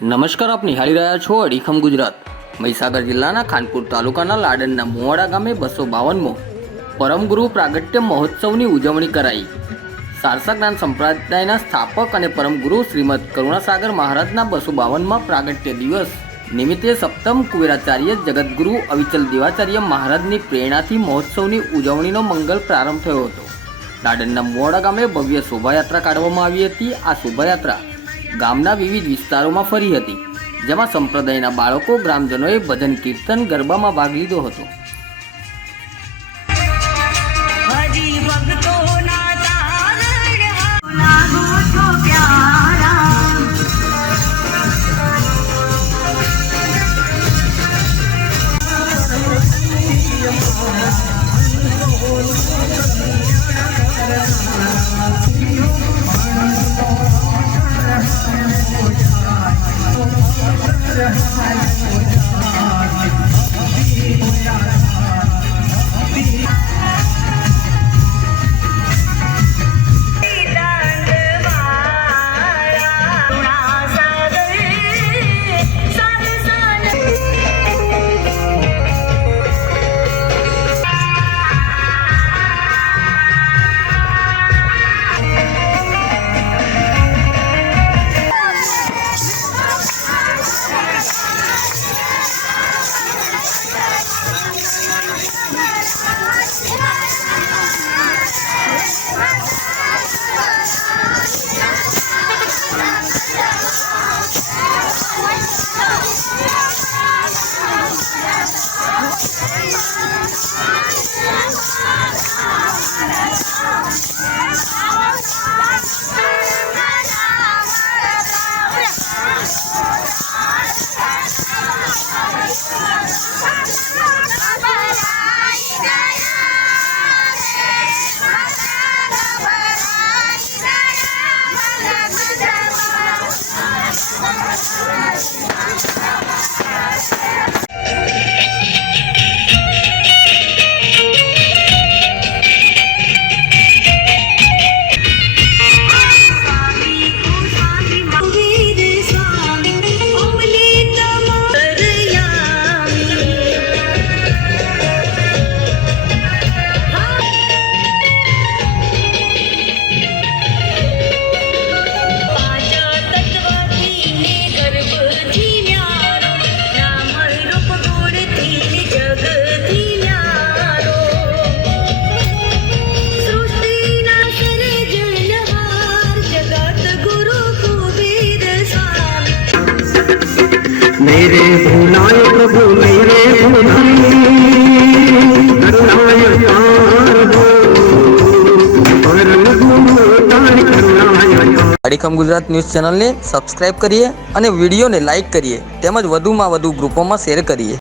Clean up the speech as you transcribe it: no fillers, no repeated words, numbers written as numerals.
નમસ્કાર, આપ નિહાળી રહ્યા છો અડીખમ ગુજરાત। મહીસાગર જિલ્લાના ખાનપુર તાલુકાના લાડનના મુવાડા ગામે 252મો પરમગુરુ પ્રાગટ્ય મહોત્સવની ઉજવણી કરાઈ। સારસા જ્ઞાન સંપ્રદાયના સ્થાપક અને પરમગુરુ શ્રીમદ કરુણાસાગર મહારાજના 252મા પ્રાગટ્ય દિવસ નિમિત્તે સપ્તમ કુબેરાચાર્ય જગતગુરુ અવિચલ દેવાચાર્ય મહારાજની પ્રેરણાથી મહોત્સવની ઉજવણીનો મંગલ પ્રારંભ થયો હતો। લાડનના મુવાડા ગામે ભવ્ય શોભાયાત્રા કાઢવામાં આવી હતી। આ શોભાયાત્રા ગામના વિવિધ વિસ્તારોમાં ફરી હતી, જેમાં સંપ્રદાયના બાળકો, ગ્રામજનોએ ભજન, કીર્તન, ગરબામાં ભાગ લીધો હતો। मेरे भुलाए प्रभु मेरे અડીખમ ગુજરાત ન્યૂઝ ચેનલને સબસ્ક્રાઇબ કરીએ અને વિડીયોને લાઇક કરીએ, તેમજ વધુમાં વધુ ગ્રુપોમાં શેર કરીએ।